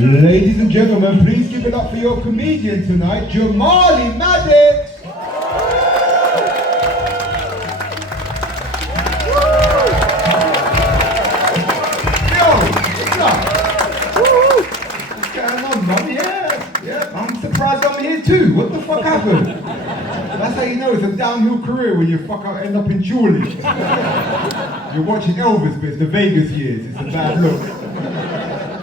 Ladies and gentlemen, please give it up for your comedian tonight, Jamali Maddox. Yo, what's up? What's going on, man? Yeah, I'm surprised I'm here too. What the fuck happened? That's how you know it's a downhill career when you fuck up, end up in Julie. You're watching Elvis, but it's the Vegas years. It's a bad look.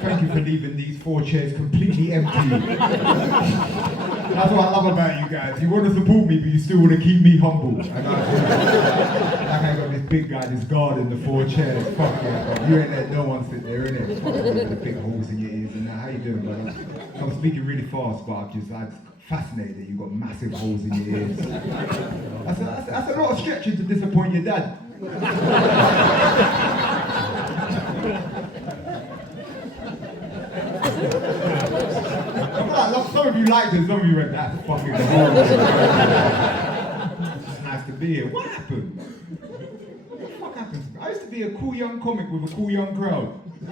Thank you for leaving these 4 chairs completely empty. That's what I love about you guys. You want to support me, but you still want to keep me humble. And I got this big guy, this guard in the 4 chairs. Fuck yeah, bro. You ain't let no one sit there, innit? Fuck you with the big holes in your ears and that. How you doing, brother? I'm speaking really fast, but I'm fascinated that you've got massive holes in your ears. That's a lot of stretching to disappoint your dad. Some of you liked it, some of you went, that's fucking horrible. It's nice to be here. What happened? What the fuck happened to me? I used to be a cool young comic with a cool young crowd. Who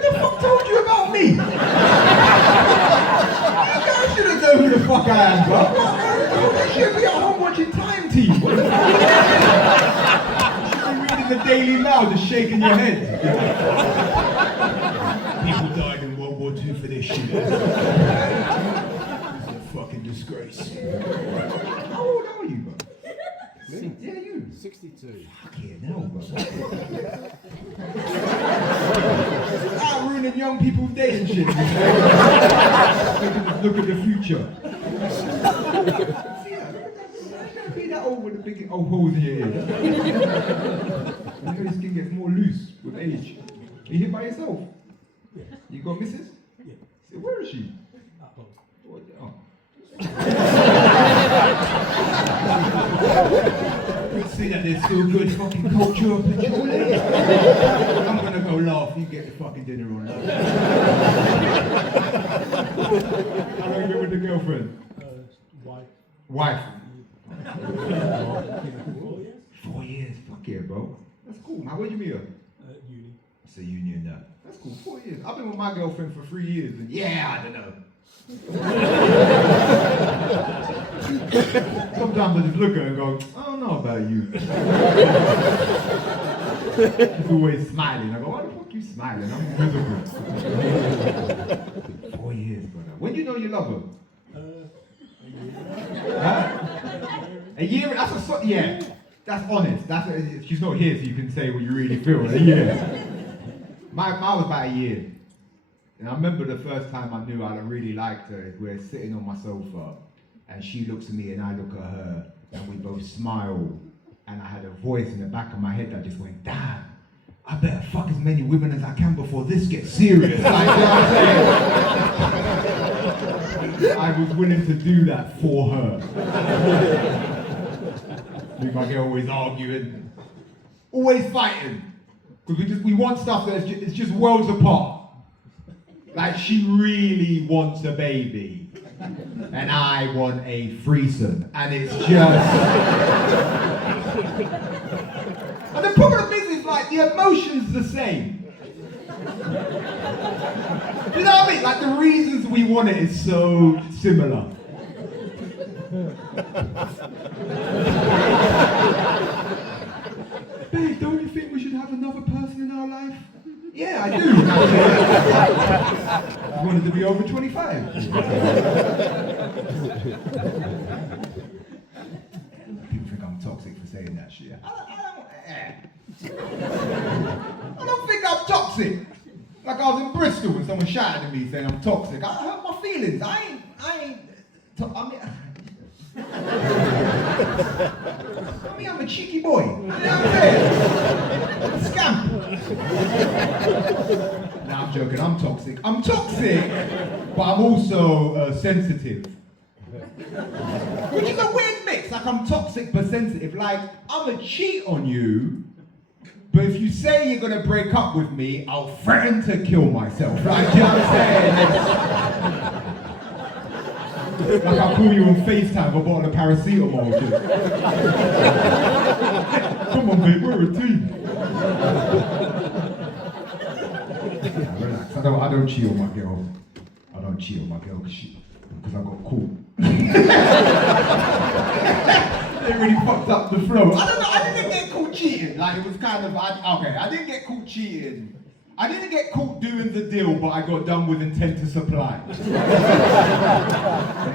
the fuck told you about me? You guys should have known who the fuck I am, bro. You should be at home watching Time Team. You should be reading the Daily Mail, just shaking your head. People died in World War II for this shit. It's a fucking disgrace. How old are you, bro? Yeah, you. 62. Fuck yeah, no, bro. Out ruining young people's day and shit. Look at the future. See that? Don't be that old with the big old holes in your ear. You know your skin gets more loose with age. Are you here by yourself? Yeah. You got missus? Yeah. So where is she? At home. Oh. See that there's still good fucking culture up in Chile. I'm gonna go laugh, you get the fucking dinner on. How long have you been with the girlfriend? Wife. Wife? 4 years. 4 years, fuck yeah, bro. That's cool. How old you meet her? Uni. It's a union that. That's cool, 4 years. I've been with my girlfriend for 3 years and yeah, I don't know. Sometimes I just look at her and go, I don't know about you. She's always smiling. I go, why the fuck are you smiling? I'm miserable. 4 years, brother. When do you know you love her? A year? That's yeah. That's honest. She's not here, so you can say what you really feel. A year. Mine was about a year. And I remember the first time I knew I really liked her is we're sitting on my sofa and she looks at me and I look at her and we both smile and I had a voice in the back of my head that just went, damn, I better fuck as many women as I can before this gets serious. Like, you know what I'm saying? I was willing to do that for her. Me and my girl always arguing, always fighting. Because we want stuff that's just worlds apart. Like she really wants a baby, and I want a threesome, and it's just. And the problem is like the emotion's the same. Do you know what I mean? Like the reasons we want it is so similar. Babe, don't you think we should have another person in our life? Yeah, I do. I wanted to be over 25. People think I'm toxic for saying that shit. I don't think I'm toxic. Like I was in Bristol and someone shouted at me saying I'm toxic. I hurt my feelings. I mean, I'm a cheeky boy. You know what I'm saying? Scamp. No, I'm joking. I'm toxic. I'm toxic, but I'm also sensitive. Which is a weird mix. Like I'm toxic but sensitive. Like I'm a cheat on you, but if you say you're gonna break up with me, I'll threaten to kill myself. Like, you know what I'm saying? Like I'll call you on FaceTime with a bottle of paracetamol. Come on, babe, we're a team. don't cheat on my girl. I don't cheat on my girl because I got caught. They really fucked up the flow. I don't know, I didn't get caught cheating. Like, it was kind of, I didn't get caught cheating. I didn't get caught doing the deal, but I got done with intent to supply. It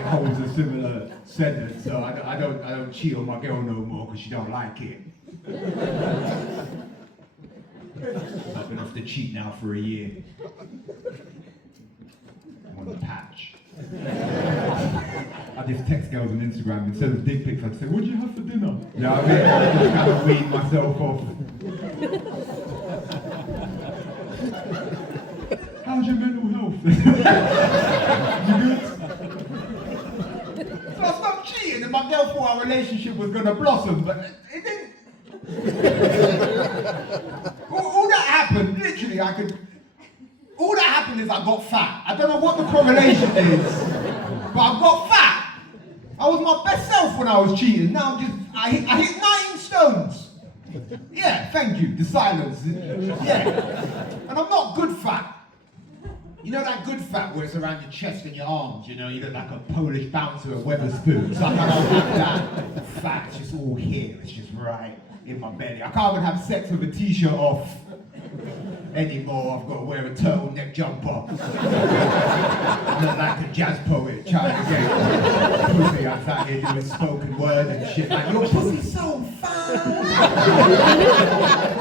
holds a similar sentence, so I don't cheat on my girl no more because she don't like it. I've been off the cheat now for a year. I'm on the patch. I just text girls on Instagram, instead of dick pics, I'd say, what do you have for dinner? You know what I mean? I just kind of weed myself off. How's your mental health? You good? So I stopped cheating and my girl thought our relationship was going to blossom, but it didn't. all that happened, literally, all that happened is I got fat. I don't know what the correlation is, but I got fat. I was my best self when I was cheating. Now I hit 19 stones. Yeah, thank you, the silence. Yeah, and I'm not good fat. You know that good fat where it's around your chest and your arms, you know, you look like a Polish bouncer at Wetherspoons. So I don't have that fat, it's just all here, it's just right in my belly. I can't even have sex with a t-shirt off anymore. I've got to wear a turtleneck jumper. I look like a jazz poet trying to get pussy outside here doing spoken word and shit. Like, your pussy's so fine.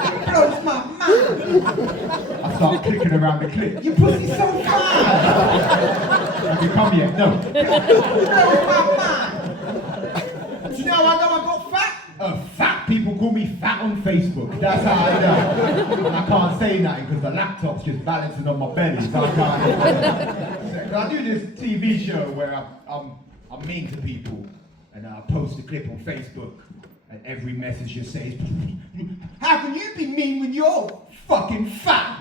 It blows my mind. I start clicking around the clip. Your pussy's so fine. Have you come yet? No. It blows my mind. Do you know how I know I got fat? Fat people call me fat on Facebook. That's how I know. And I can't say that because the laptop's just balancing on my belly, so I can't. I do this TV show where I'm mean to people, and I post a clip on Facebook, and every message just says, how can you be mean when you're fucking fat?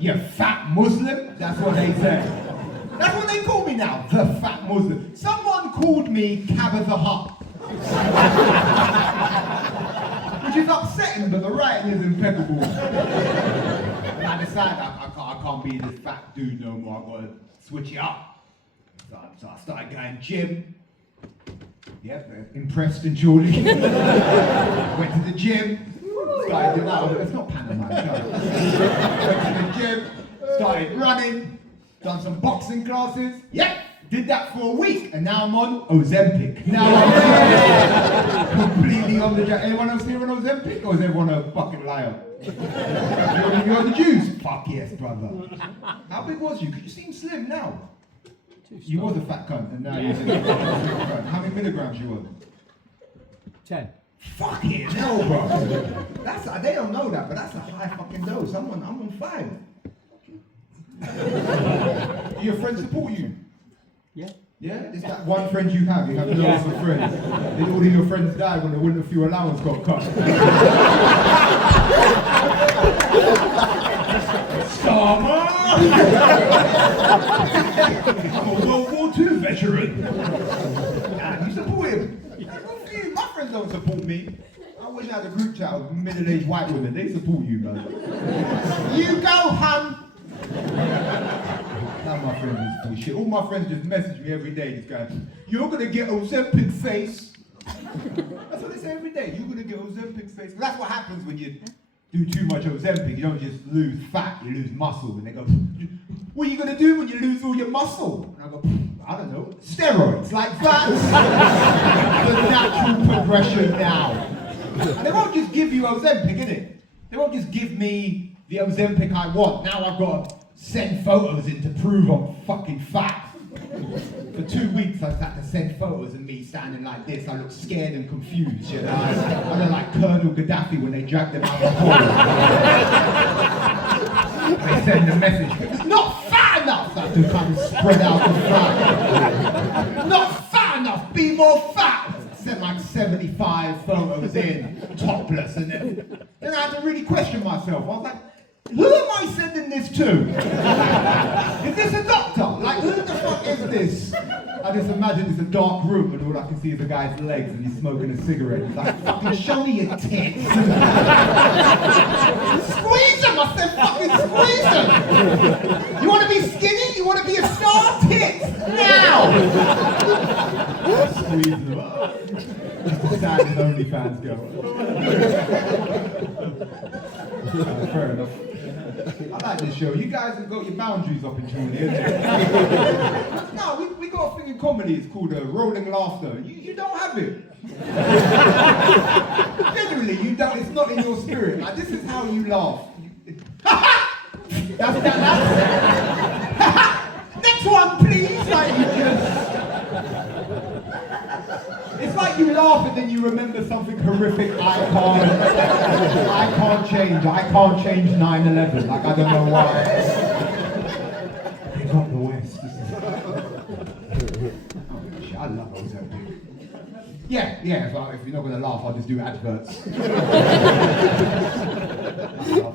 You fat Muslim? That's what they say. That's what they call me now, the fat Muslim. Someone called me Cabba the Hutt. Which is upsetting, but the writing is impeccable. And I decided I can't be this fat dude no more. I've got to switch it up. So I started going gym. Yeah, impressed and surely. Went to the gym. Started doing that. It's not pantomime. Went to the gym. Started running. Done some boxing classes. Yep. Did that for a week, and now I'm on Ozempic. Now I'm completely on the jack. Anyone else here on Ozempic, or is everyone a fucking liar? You on the juice? Fuck yes, brother. How big was you? Because you seem slim now. You was a fat cunt, and now you're a fat cunt. How many milligrams you on? 10. Fucking hell, bro. They don't know that, but that's a high fucking dose. I'm on 5. Do your friends support you? Yeah. Yeah? Is that one friend you have? You have loads of friends. Did all of your friends die when the winter fuel allowance got cut? Starmer! I'm a World War II veteran. Nah, you support him. My friends don't support me. I wish I had a group chat with middle-aged white women. They support you, man. You go, hun! None of my friends is bullshit. All my friends just message me every day, just going, you're gonna get Ozempic face. That's what they say every day, you're gonna get Ozempic face. But that's what happens when you do too much Ozempic. You don't just lose fat, you lose muscle. And they go, what are you gonna do when you lose all your muscle? And I go, I don't know, steroids. Like that's the natural progression now. And they won't just give you Ozempic, innit? They won't just give me the Ozempic I want. Now I've got to send photos in to prove I'm fucking fat. For 2 weeks I had to send photos of me standing like this. I look scared and confused, you know. I look like Colonel Gaddafi when they dragged him out of the hall. They send a message, it's not fat enough! I have to kind of spread out the fat. Not fat enough, be more fat! Sent like 75 photos in, topless, and then I had to really question myself. I was like, who am I sending this to? Is this a doctor? Like, who the fuck is this? I just imagine it's a dark room and all I can see is a guy's legs and he's smoking a cigarette. He's like, fucking show me your tits. Squeeze them! I said fucking squeeze them! You want to be skinny? You want to be a star? Tits! Now! Squeeze them. Sad and OnlyFans girl. Fair enough. I like this show. You guys have got your boundaries up in tune here. No, we got a thing in comedy. It's called rolling laughter. You don't have it. Generally, you don't. It's not in your spirit. Like, this is how you laugh. That's. Next one, please. Like, you just. It's like you laugh and then you remember something horrific. I can't change. I can't change 9/11. Like, I don't know why. It's not the West. Oh, shit, I love Ozempic. Yeah. If you're not gonna laugh, I'll just do adverts.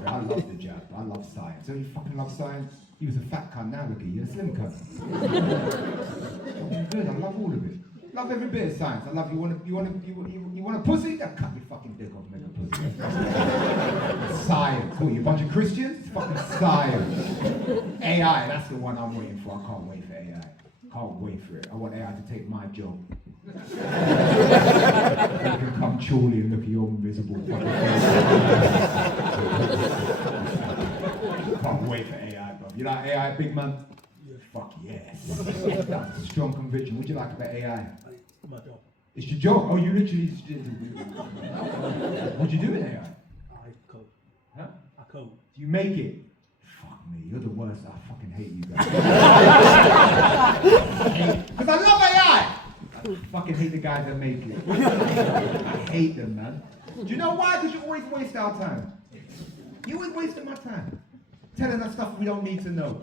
I love the jab. I love science. Don't you fucking love science? He was a fat cunt. Now look at you, a slim cunt. Good. I love all of it. Love every bit of science. I love you. Want a pussy? Then cut your fucking dick off, and make a pussy. Science. What, you a bunch of Christians? It's fucking science. AI. That's the one I'm waiting for. I can't wait for AI. Can't wait for it. I want AI to take my job. You can come chorley and look at your invisible fucking face. Can't wait for AI, bro. You like AI, big man? Fuck yes. That's a strong conviction. What do you like about AI? My job. It's your job. Oh, you literally. What do you do with AI? I code. Huh? I code. Do you make it? Fuck me, you're the worst. I fucking hate you guys. Because I love AI. I fucking hate the guys that make it. I hate them, man. Do you know why? Because you always waste our time. You always wasting my time. Telling us stuff we don't need to know.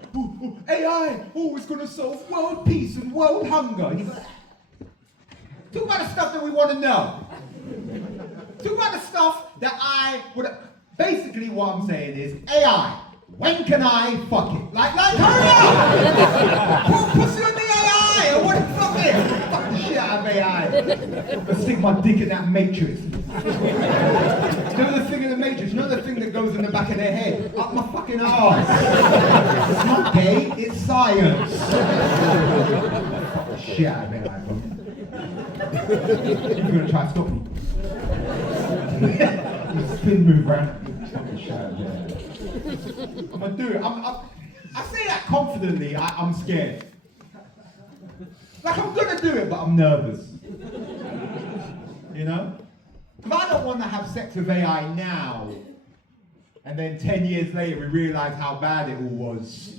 AI, it's gonna solve world peace and world hunger. And you go, talk about the stuff that we want to know. Talk about the stuff that I would. Basically, what I'm saying is, AI, when can I fuck it? Like, hurry up! Put pussy on the AI, or what the fuck it? Fuck the shit out of AI. Let's stick my dick in that matrix. You know the thing in the Matrix? You know the thing that goes in the back of their head? Up my fucking arse. It's not gay, it's science. Fuck the shit out of it, like, bro. You're gonna try to stop me. You spin move round. Fuck the shit out of it. I'm gonna do it. I say that confidently, I'm scared. Like, I'm gonna do it, but I'm nervous. You know? Because I don't want to have sex with AI now, and then 10 years later we realise how bad it all was.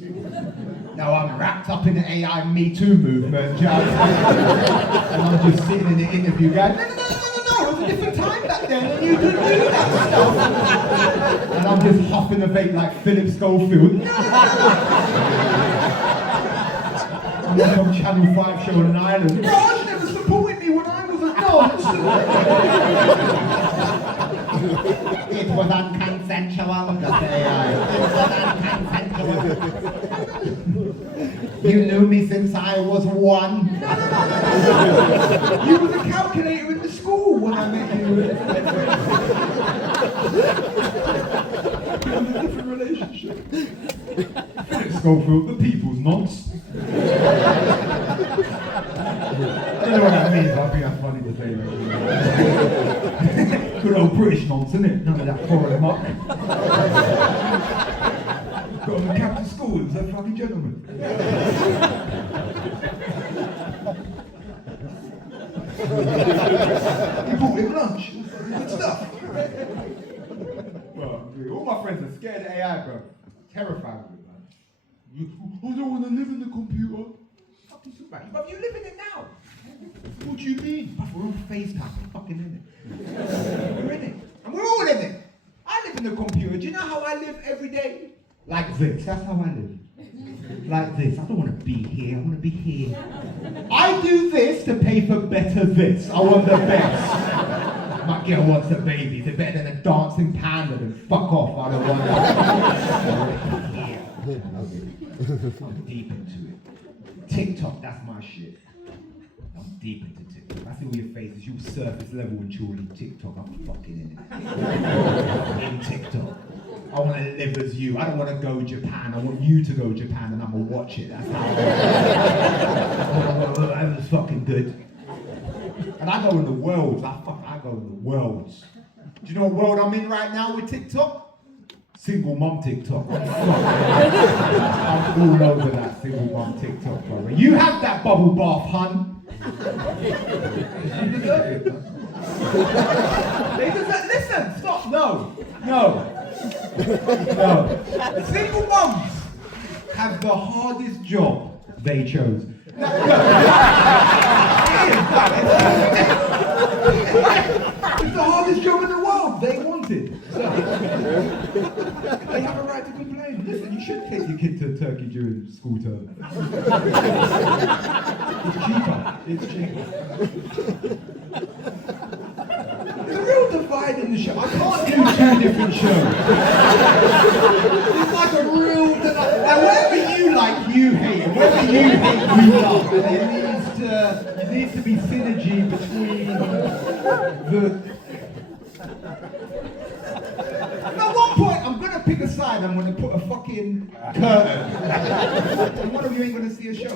Now I'm wrapped up in the AI Me Too movement, and I'm just sitting in the interview going, no, it was a different time back then, and you didn't do that stuff. And I'm just huffing a vape like Philip Schofield. I'm on some Channel 5 show on an island. God never supported me when I was a nonce. It was unconsensual, that's AI. It was unconsensual. You knew me since I was 1. You was a calculator in the school when I met you. It was a different relationship. Schofield, the people's nonce. I don't know what that means, but I think that's funny to say. Good old British nonce, isn't it? None of that foreign muck. Got him a cap to school, he was a fucking gentleman. You bought him lunch, good stuff. Well, all my friends are scared of AI, bro. Terrified of it, man. I don't want to live in the computer. Fuck you, but you live in it now. What do you mean? But we're on FaceTime, we're fucking in it. We're in it. And we're all in it. I live in the computer. Do you know how I live every day? Like this. That's how I live. Like this. I don't want to be here. I want to be here. I do this to pay for better this. I want the best. My girl wants a baby. They're better than a dancing panda. Then fuck off. I don't want that. I'm deep into it. TikTok, that's my shit. deep into TikTok. I see all your faces. You surface level and you're in TikTok. I'm fucking in it. In TikTok. I want to live as you. I don't want to go Japan. I want you to go Japan and I'm going to watch it. That's how that was fucking good. And I go in the worlds. I go in the worlds. Do you know what world I'm in right now with TikTok? Single mum TikTok. I'm all over that single mum TikTok, brother. You have that bubble bath, hun. You deserve it, man. They deserve, listen, stop, no. Single mums have the hardest job they chose. It's the hardest job in the world they wanted. So, they have a right to complain. Listen, you should take your kid to Turkey during school term. It's cheaper. There's a real divide in the show. I can't do two different shows. It's like a real divide. Now, whatever you like, you hate. Whatever you hate, you love. There needs to be synergy between the... At one point, I'm gonna pick a side. I'm gonna put a fucking curtain, and one of you ain't gonna see a show.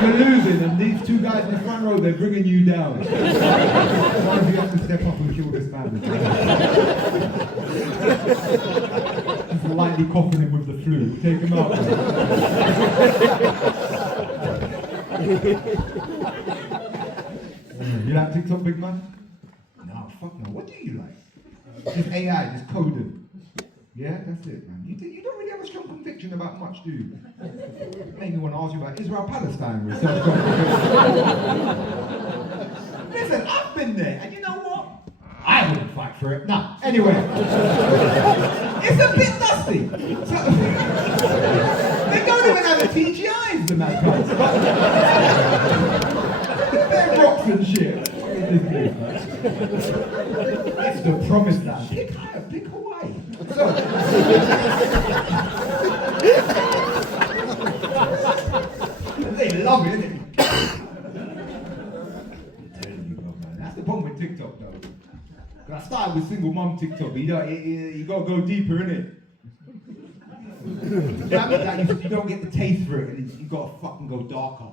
You're losing, and these two guys in the front row, they're bringing you down. One of you has to step up and kill this man. He's lightly coughing him with the flu. Take him out. You like TikTok, big man? No, fuck no. What do you like? Just AI, just coding. Yeah, that's it, man. You don't really have a strong conviction about much, do you? Made me want to ask you about Israel-Palestine. Listen, I've been there, and you know what? I wouldn't fight for it. Nah, anyway. It's a bit dusty. So, they don't even have the TGIs in that place. They're rocks and shit. It's the promised land. Pick Hawaii. So, they love it, innit? I'm telling you, bro, man. That's the problem with TikTok, though. I started with single mum TikTok, but you gotta go deeper, innit? That means that you don't get the taste for it, and you gotta fucking go darker.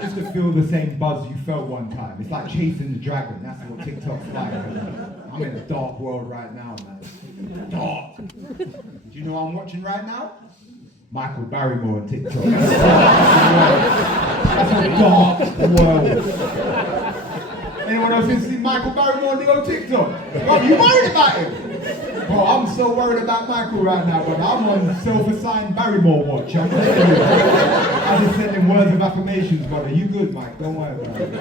Just to feel the same buzz you felt one time. It's like chasing the dragon. That's what TikTok's like. I'm in a dark world right now, man. Dark. Do you know what I'm watching right now? Michael Barrymore on TikTok. That's a dark world. Anyone else seen Michael Barrymore on the old TikTok? Oh, you worried about him? Oh, I'm so worried about Michael right now, but I'm on self-assigned Barrymore watch. I'm just sending words of affirmations, brother. You good, Mike? Don't worry about it.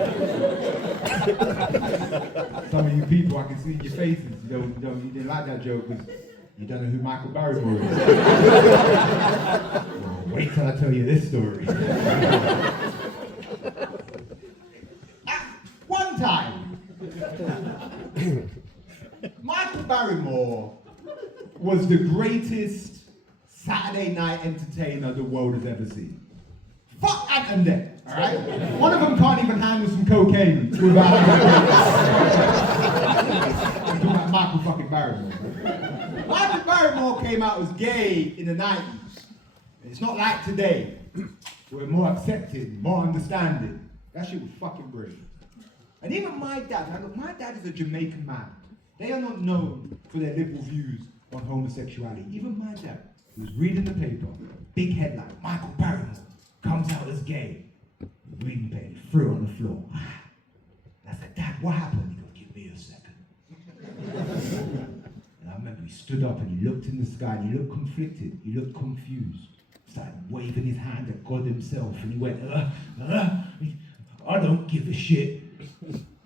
Some of you people, I can see in your faces. You didn't like that joke because you don't know who Michael Barrymore is. Well, wait till I tell you this story. One time, Michael Barrymore was the greatest Saturday night entertainer the world has ever seen. Fuck Ant and Dec, alright? One of them can't even handle some cocaine without... I'm talking about Michael fucking Barrymore. Michael Barrymore came out as gay in the 90s. It's not like today. We're more accepting, more understanding. That shit was fucking great. And even my dad, my dad is a Jamaican man. They are not known for their liberal views on homosexuality. Even my dad, who was reading the paper, big headline, Michael Barrymore comes out as gay. Reading the paper, threw it on the floor. And I said, Dad, what happened? He goes, give me a second. And I remember he stood up and he looked in the sky and he looked conflicted, he looked confused. Started waving his hand at God himself and he went, I don't give a shit.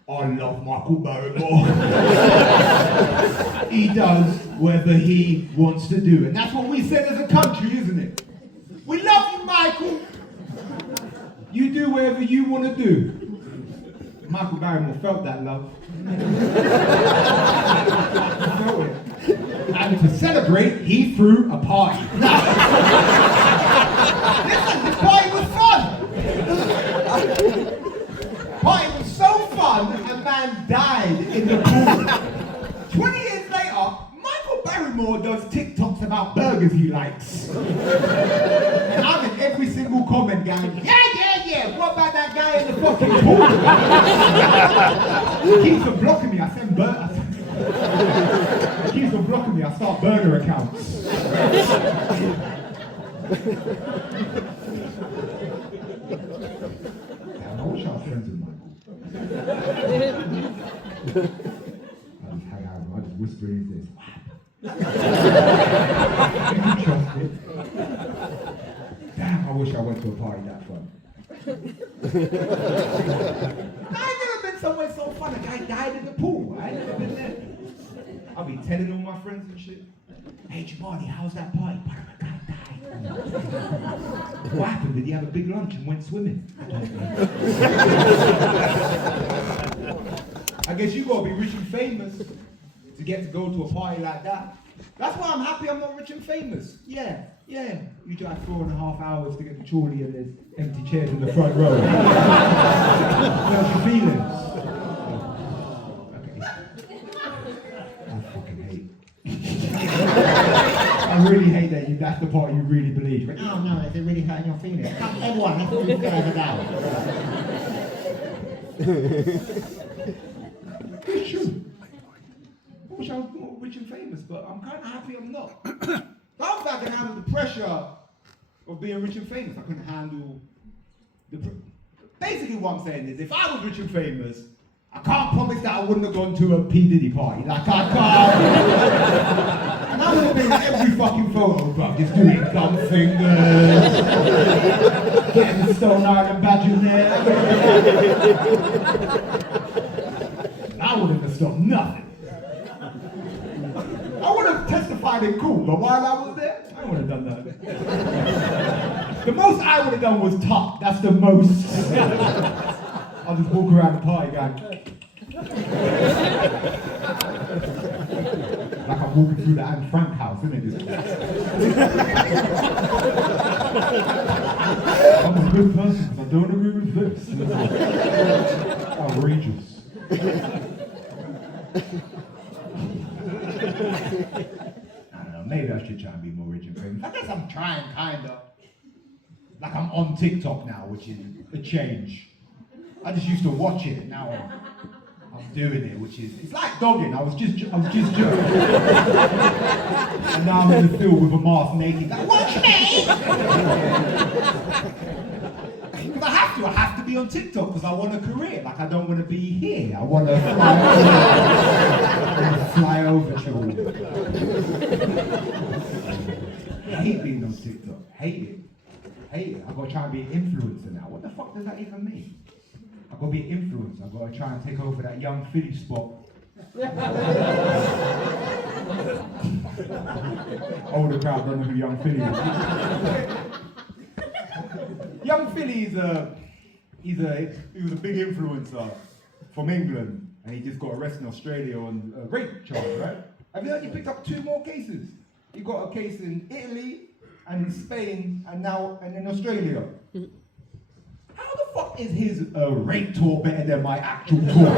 I love Michael Barrymore. He does whatever he wants to do. And that's what we said as a country, isn't it? We love you, Michael. You do whatever you want to do. Michael Barrymore felt that love. He felt it. And to celebrate, he threw a party. Listen, this party was fun. man died in the pool. 20 years later, Michael Barrymore does TikToks about burgers he likes. And I'm in every single comment going, yeah, what about that guy in the fucking pool? He keeps on blocking me, I send burgers. He keeps on blocking me, I start burger accounts. Damn, I wish I was friends with Michael. I just hang out, I just whisper in his ear. You can trust it. Damn, I wish I went to a party that fun. I've never been somewhere so fun. A guy died in the pool. I ain't never been there. I'll be telling all my friends and shit. Hey, Jabari, how's that party? But a guy died. What happened? Did he have a big lunch and went swimming? I don't know. I guess you gotta be rich and famous to get to go to a party like that. That's why I'm happy I'm not rich and famous. Yeah. You drive 4.5 hours to get to Chorley and there's empty chairs in the front row. How's your feelings? Okay. I fucking hate. I really hate that that's the part you really believe. But, oh no, is it really hurting your feelings? Everyone has to do further out. It's true. I wish I was more rich and famous, but I'm kind of happy I'm not. I don't think I can handle the pressure of being rich and famous. I couldn't handle basically what I'm saying is, if I was rich and famous, I can't promise that I wouldn't have gone to a P. Diddy party. Like, I can't. And I would have been in every fucking photo, bro, just doing gum fingers, getting the Stone Island badge in there. I wouldn't have stopped nothing. I would have testified in court, but while I was there, I would have done that. The most I would have done was talk. That's the most. I'll just walk around the party going. Like I'm walking through the Anne Frank house, isn't it? I'm a good person because I don't agree with this. Outrageous. I don't know, maybe I should try and be more rich and famous. I guess I'm trying, kinda. Like I'm on TikTok now, which is a change. I just used to watch it, and now I'm doing it, which is, it's like dogging. I was just joking. And now I'm in the field with a mask naked. Like, watch me! Because I have to be on TikTok because I want a career. Like I don't want to be here. I want to fly over children. I hate being on TikTok. Hate it. I've got to try and be an influencer now. What the fuck does that even mean? I've got to be an influencer. I've got to try and take over that Young Philly spot. Older crowd don't know who Young Philly is. Young Philly he was a big influencer from England, and he just got arrested in Australia on a rape charge, right? Have you heard he picked up 2 more cases? He got a case in Italy and in Spain and in Australia. How the fuck is his rape tour better than my actual tour?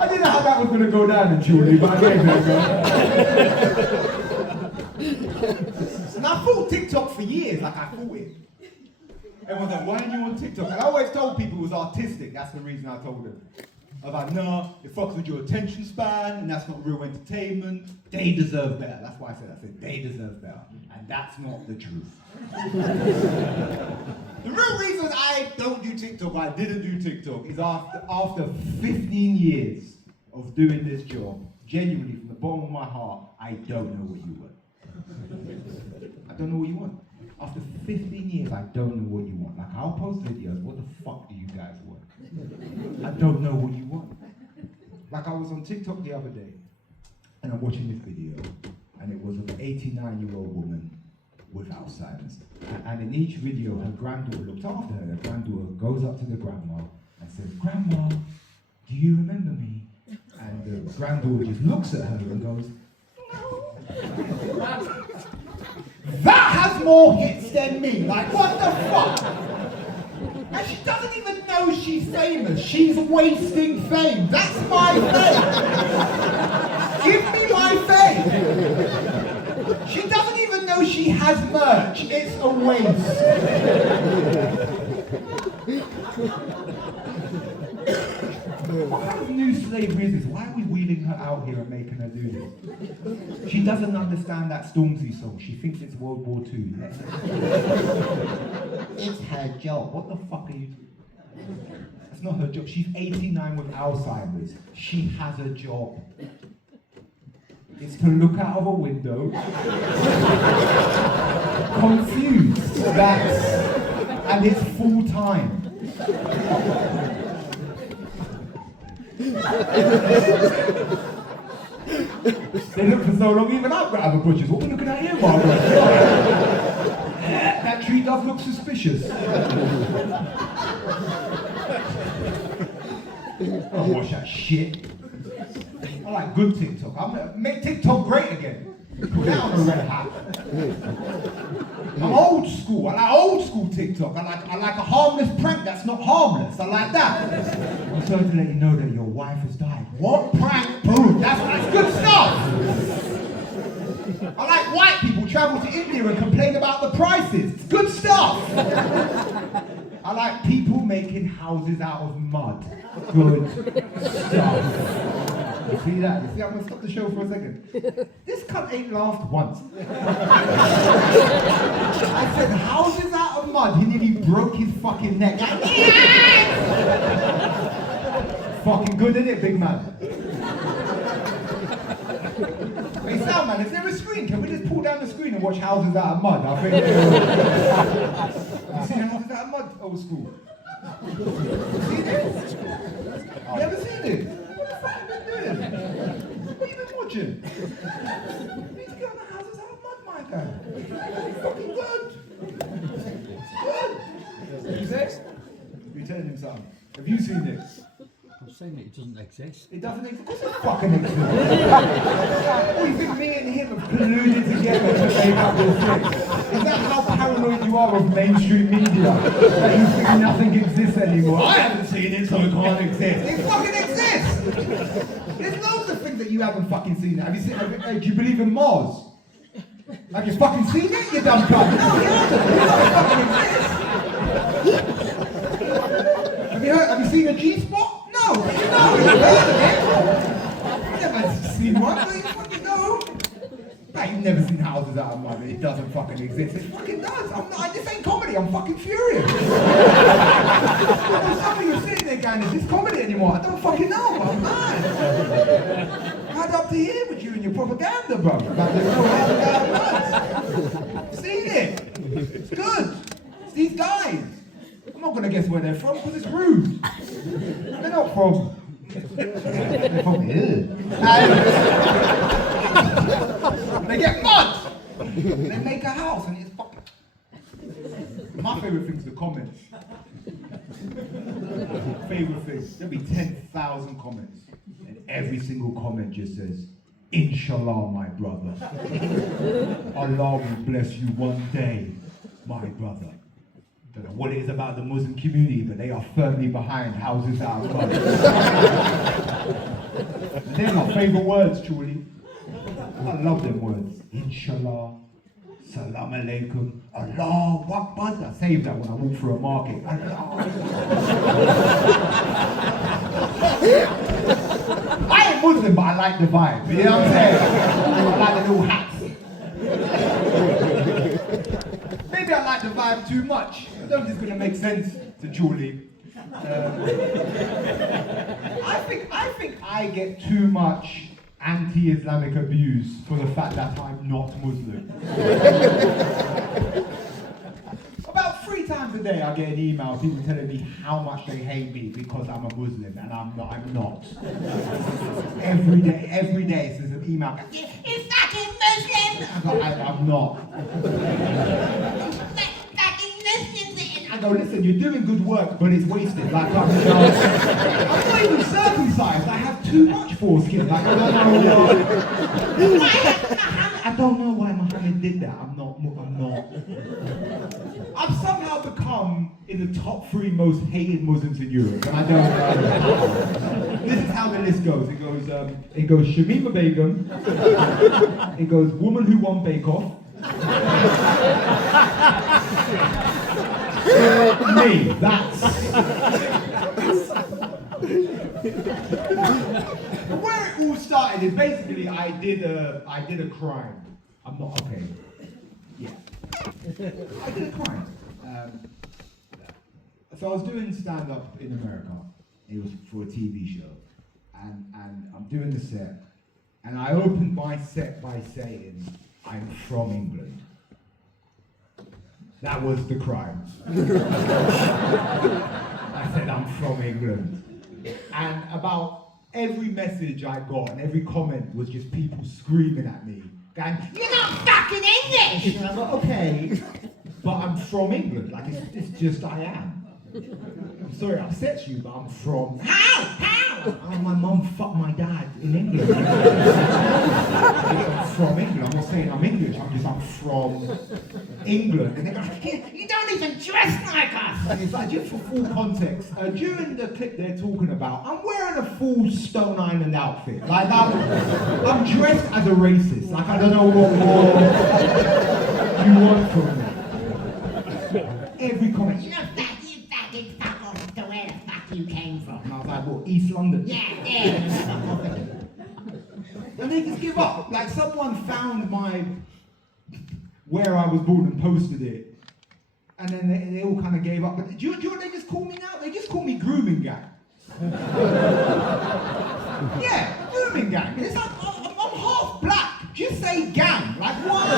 I didn't know how that was going to go down in Chile, but I gave it a go. And I fought TikTok for years, like I fought it. Everyone's like, why are you on TikTok? And I always told people it was artistic. That's the reason I told them. I was like, no, it fucks with your attention span, and that's not real entertainment. They deserve better. That's why I said they deserve better. And that's not the truth. The real reason I don't do TikTok, I didn't do TikTok, is after 15 years of doing this job, genuinely from the bottom of my heart, I don't know what you want. I don't know what you want. After 15 years, I don't know what you want. Like, I'll post videos, what the fuck do you guys want? I don't know what you want. Like, I was on TikTok the other day, and I'm watching this video, and it was an 89-year-old woman with Alzheimer's. And in each video, her granddaughter looked after her. Her granddaughter goes up to the grandma and says, "Grandma, do you remember me?" And the granddaughter just looks at her and goes, "No." That has more hits than me. Like, what the fuck? And she doesn't even know she's famous. She's wasting fame. That's my fame. Give me my fame. She doesn't even know she has merch. It's a waste. What kind of new slavery is this? Why are we wheeling her out here and making her do this? She doesn't understand that Stormzy song. She thinks it's World War II. It's her job. What the fuck are you doing? That's not her job. She's 89 with Alzheimer's. She has a job. It's to look out of a window, confused, and it's full time. They look for so long, even I've got other butchers. What are we looking at here, Margaret? That tree does look suspicious. Oh, watch that shit. I like good TikTok. I'm gonna make TikTok great again. Put down a red hat. I'm old school. I like old school TikTok. I like a harmless prank that's not harmless. I like that. I'm sorry to let you know that your wife has died. What prank? Boom. That's good stuff. I like white people travel to India and complain about the prices. It's good stuff. I like people making houses out of mud. Good stuff. You see that? You see, I'm gonna stop the show for a second. This cunt ain't laughed once. I said houses out of mud. He nearly broke his fucking neck. Like, yes! Fucking good, isn't it, big man? Hey, Sam, man, is there a screen? Can we just pull down the screen and watch houses out of mud? I think. You seen houses out of mud, old school? Seen it? You ever seen it? What the fuck have you been doing? What have you been watching? You need to get on the houses out of mud, my guy. Fucking good. Good. You see it? You're telling him something. Have you seen it? I'm saying it doesn't exist. It doesn't exist. Of course it fucking exists. What, you think me and him have colluded together to make up this thing? Is that how paranoid you are of mainstream media? That you think nothing exists anymore? I haven't seen it, so it can't exist. It fucking exists! There's loads of things that you haven't fucking seen. Have you seen? Do you believe in Mars? Have you fucking seen it, you dumb cunt? No, you haven't. You know it fucking exists. Have you seen a G-spot? No, but you know, you've heard of it. I've never seen one, but you fucking know. I've never seen houses out of mud. It doesn't fucking exist. It fucking does. This ain't comedy. I'm fucking furious. Some of you sitting there going, is this comedy anymore? I don't fucking know. I'm mad. Right up to here with you and your propaganda, bro. About this whole houses out of mud. Seen it. It's good. It's these guys. I'm not going to guess where they're from because it's rude. They're not from. They're from here. They get mud. They make a house and it's fucking. My favourite thing's the comments. Favourite thing. There'll be 10,000 comments. And every single comment just says, Inshallah, my brother. Allah will bless you one day, my brother. Don't know what it is about the Muslim community, but they are firmly behind houses out of mud. They're my favourite words, truly. I love them words. Inshallah, Salam alaikum, Allah Akbar. I save that when I walk through a market. I ain't Muslim, but I like the vibe. You know what I'm saying? I like the little hats. Maybe I like the vibe too much. I don't think it's going to make sense to Julie. I think I get too much anti-Islamic abuse for the fact that I'm not Muslim. About 3 times a day I get an email, people telling me how much they hate me because I'm a Muslim, and I'm not. Every day there's an email, you fucking Muslim! I'm not. I go, listen, you're doing good work, but it's wasted. Like, I'm not even circumcised. I have too much foreskin. Like, I don't know why Muhammad did that. I'm not. I've somehow become in the top 3 most hated Muslims in Europe, and I don't know. This is how the list goes. It goes Shamima Begum. It goes woman who won Bake Off. Me, that's. Where it all started is basically I did a crime. I'm not okay. Yeah. I did a crime. So I was doing stand-up in America. It was for a TV show. And I'm doing the set. And I opened my set by saying, I'm from England. That was the crime. I said, I'm from England. And about every message I got and every comment was just people screaming at me, going, you're not fucking English! And I'm like, okay, but I'm from England. Like, it's just I am. I'm sorry it upsets you, but I'm from... How? Oh, my mum fucked my dad in England. I'm from England. I'm not saying I'm English, I'm from England. And they go, you don't even dress like us! And it's like, just for full context, during the clip they're talking about, I'm wearing a full Stone Island outfit. Like, I'm dressed as a racist. Like, I don't know what more you want from me. Every comment, you fuck off to where the fuck you came from. And I was like, what, East London? Yeah. And they just give up. Like, someone found where I was born and posted it. And then they all kind of gave up. But do you know what they just call me now? They just call me grooming gang. Yeah, grooming gang. It's like, I'm half black. Just say gang. Like, what?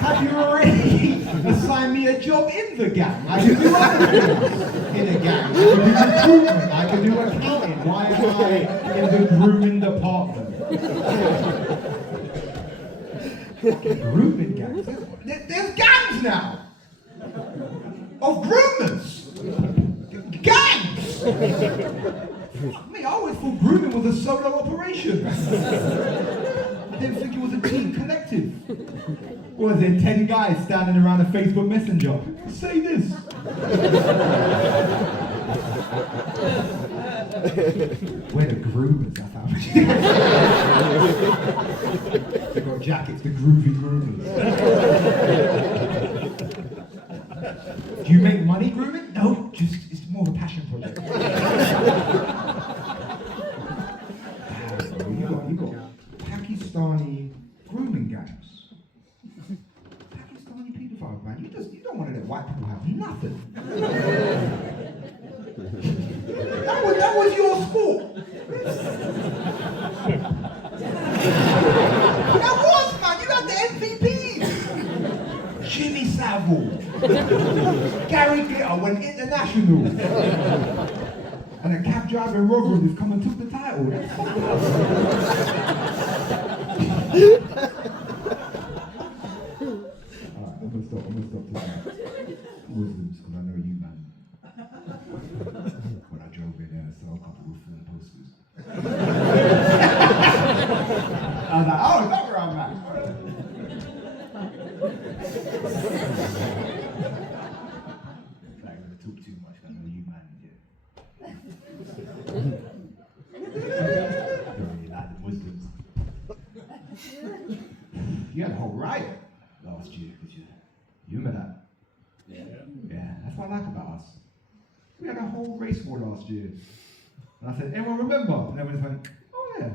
Have you already assigned me a job in the gang? I can do other things in a gang. I can do recruitment. I can do accounting. Why am I in the grooming department? Grooming gangs? There's gangs now! Of groomers! Gangs! Fuck me, I always thought grooming was a solo operation. I didn't think it was a team collective. What was it, 10 guys standing around a Facebook Messenger? Say this. We're the groomers, that's how much. They've got jackets, the groovy groomers. Do you make money grooming? No, it's more of a passion project. You got Pakistani grooming gangs. Pakistani paedophiles, man. You don't want to let white people have nothing. That was your sport. That was, man. You had the MVP. Jimmy Savile. Gary Glitter went international. And a cab driver in Rotherham has come and took the title. That's fucked up. Alright, I'm gonna stop talking about Muslims, because I know you, man. When I drove in there, I saw a couple of film posters. I was like, oh, is that where I'm at? I'm gonna talk too much, I know you, man. Really like the Muslims. You had a whole riot last year, did you? You remember that? Yeah, that's what I like about us. We had a whole race war last year. And I said, anyone remember? And everyone just went, oh yeah.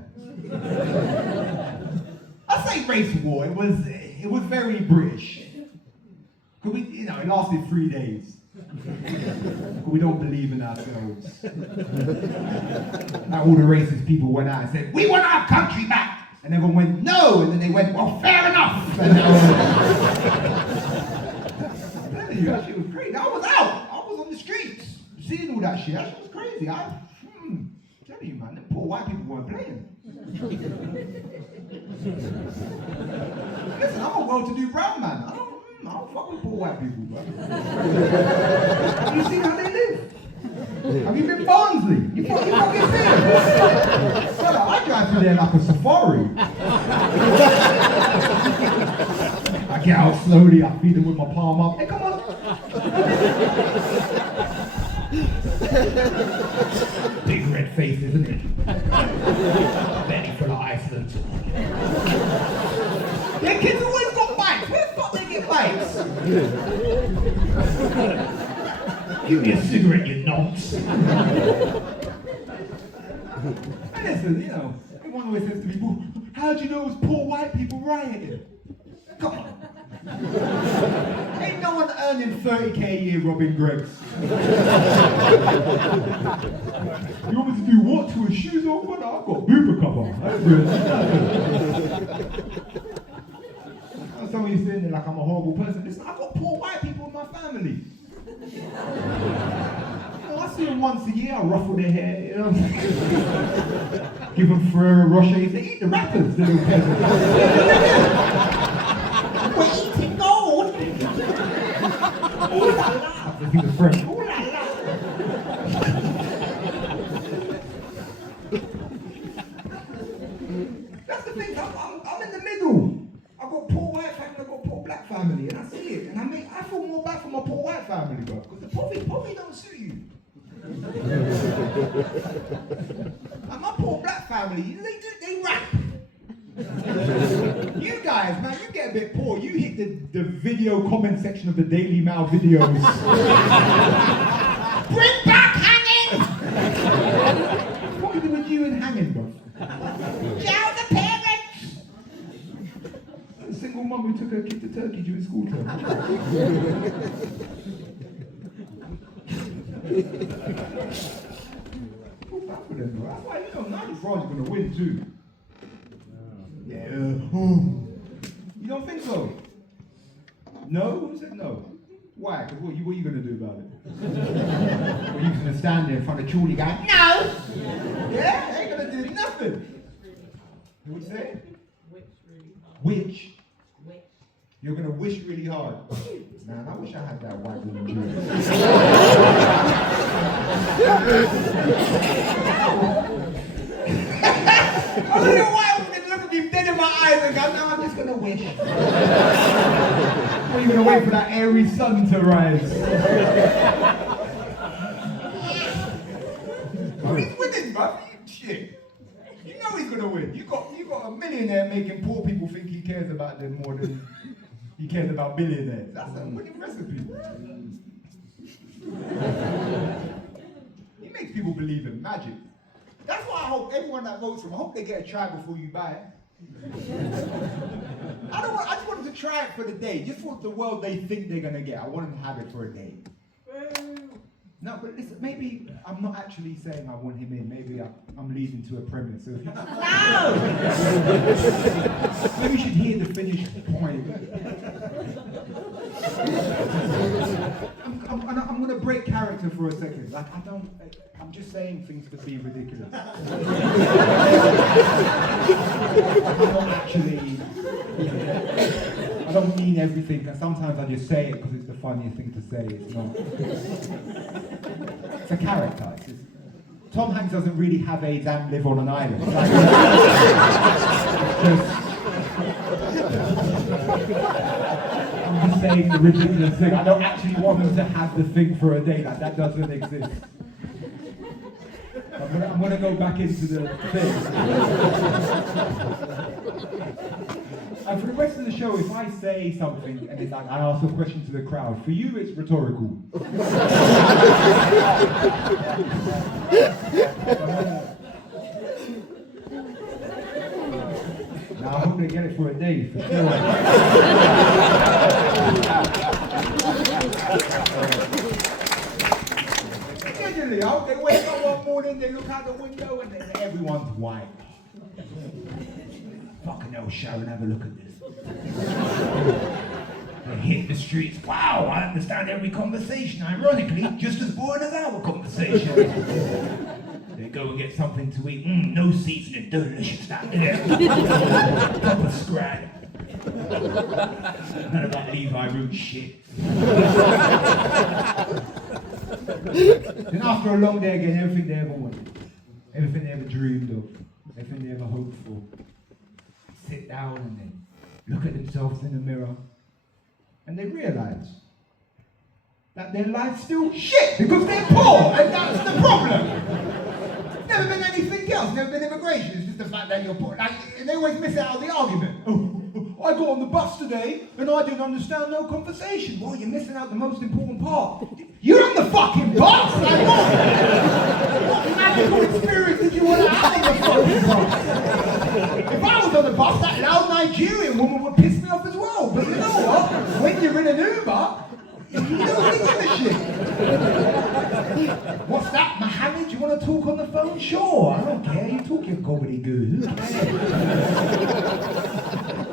I say race war, it was very British. Because it lasted 3 days. We don't believe in ourselves. Now all the racist people went out and said, we want our country back! And everyone went, no! And then they went, well, fair enough! And I'm telling you, that shit was crazy. I was out! I was on the streets, seeing all that shit. That shit was crazy. I'm telling you, man, them poor white people weren't playing. Listen, I'm a well-to-do brown man. I don't fuck with poor white people, bro. Have you seen how they live? Have you been Barnsley? You fucking serious? Brother, I drive through there like a safari. I get out slowly, I feed them with my palm up. Hey, come on. Big red face, isn't it? Belly full of Iceland. Their kids always got bikes. Where the fuck they get bikes? Give me a cigarette, you nonce. And listen, you know, everyone always says to me, well, how do you know it was poor white people rioting? Come on. Ain't no one earning 30k a year robbing Greggs. You want me to do what to his shoes on? Well, I've got booper cover. I don't do it. Some of you saying like I'm a horrible person. Listen, I've got poor white people in my family. You know, I see them once a year, I ruffle their hair, you know. Give them Ferrero Rochers, they eat the wrappers, the little peasants. We're eating gold! Ooh la la! I think the French, ooh la la! That's the thing, I'm in the middle. I've got poor white family, I've got poor black family, and I see it, and I feel more bad for my poor white family, bro, because the poverty don't suit you. And my poor black family, they rap. You guys, man, you get a bit poor, you hit the video comment section of the Daily Mail videos. Bring back hanging! What is it with you and hanging, bro? Jail the parents! A single mum who took her kid to Turkey during school term. That's why, you know, now France is going to win too. Yeah. You don't think so? No? Who said no? Why? Because what are you going to do about it? Are you going to stand there in front of Chuli guy? No! Yeah? Ain't going to do nothing. What you say? Which? You're going to wish really hard. Man, I wish I had that white woman juice. I don't know why I would look at me dead in my eyes and go, no, I'm just going to wish. Or you're going to wait for that airy sun to rise. Oh, he's winning, bro. Shit. You know he's going to win. You got a millionaire making poor people think he cares about them more than he cares about billionaires. That's a winning recipe. He makes people believe in magic. That's why I hope everyone that votes for him, I hope they get a try before you buy it. I just want them to try it for the day, just for the world they think they're going to get. I want them to have it for a day. No, but listen, maybe I'm not actually saying I want him in. Maybe I'm leading to a premise. So if you... No! Maybe you should hear the finished point. I'm going to break character for a second. Like, I'm just saying things to be ridiculous. I don't mean everything, and sometimes I just say it because it's the funniest thing to say. It's not. It's a character. Tom Hanks doesn't really have AIDS and live on an island. I'm just saying the ridiculous thing. I don't actually want them to have the thing for a day. Like, that doesn't exist. I'm gonna go back into the thing. And for the rest of the show, if I say something and it's like I ask a question to the crowd, for you it's rhetorical. Now I hope they get it for a day, for sure. Occasionally, I hope they wake up one morning, they look out the window and then everyone's white. Fucking hell, Sharon, have a look at this. They hit the streets. Wow, I understand every conversation. Ironically, just as boring as our conversation. They go and get something to eat. No seasoning, delicious. That, yeah. Proper scrag. None of that Levi root shit. Then after a long day again, everything they ever wanted, everything they ever dreamed of, everything they ever hoped for, sit down and they look at themselves in the mirror and they realise that their life's still shit because they're poor and that's the problem. Never been anything else, never been immigration, it's just the fact that you're poor. Like, and they always miss out on the argument. Oh, I got on the bus today and I didn't understand no conversation. Well, you're missing out the most important part. You're on the fucking bus! Like what? What magical experience did you want to have on the fucking bus? If I was on the bus, that loud Nigerian woman would piss me off as well. But you know what? When you're in an Uber, you don't really give a shit. What's that, Mohammed? You want to talk on the phone? Sure, I don't care. You talk your gobbledygoo.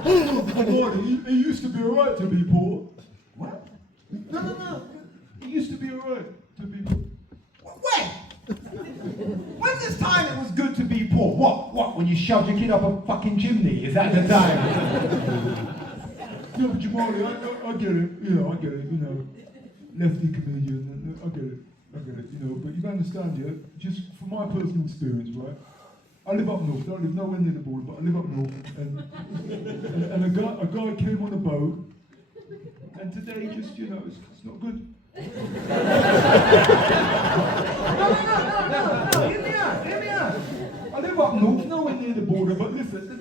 Who cares? It used to be alright to be poor. What? No. It used to be alright to be poor. When? When's this time it was good to be poor? What? When you shoved your kid up a fucking chimney? Is that the time? No, but Jamali, I get it. Yeah, I get it. You know, lefty comedian. I get it. You know, but you understand, yeah? Just from my personal experience, right? I live up north. I don't live nowhere near the border, but I live up north. And a guy came on a boat, and today just, you know, it's not good. No, hear me out. I live up north, nowhere near the border, but listen, there's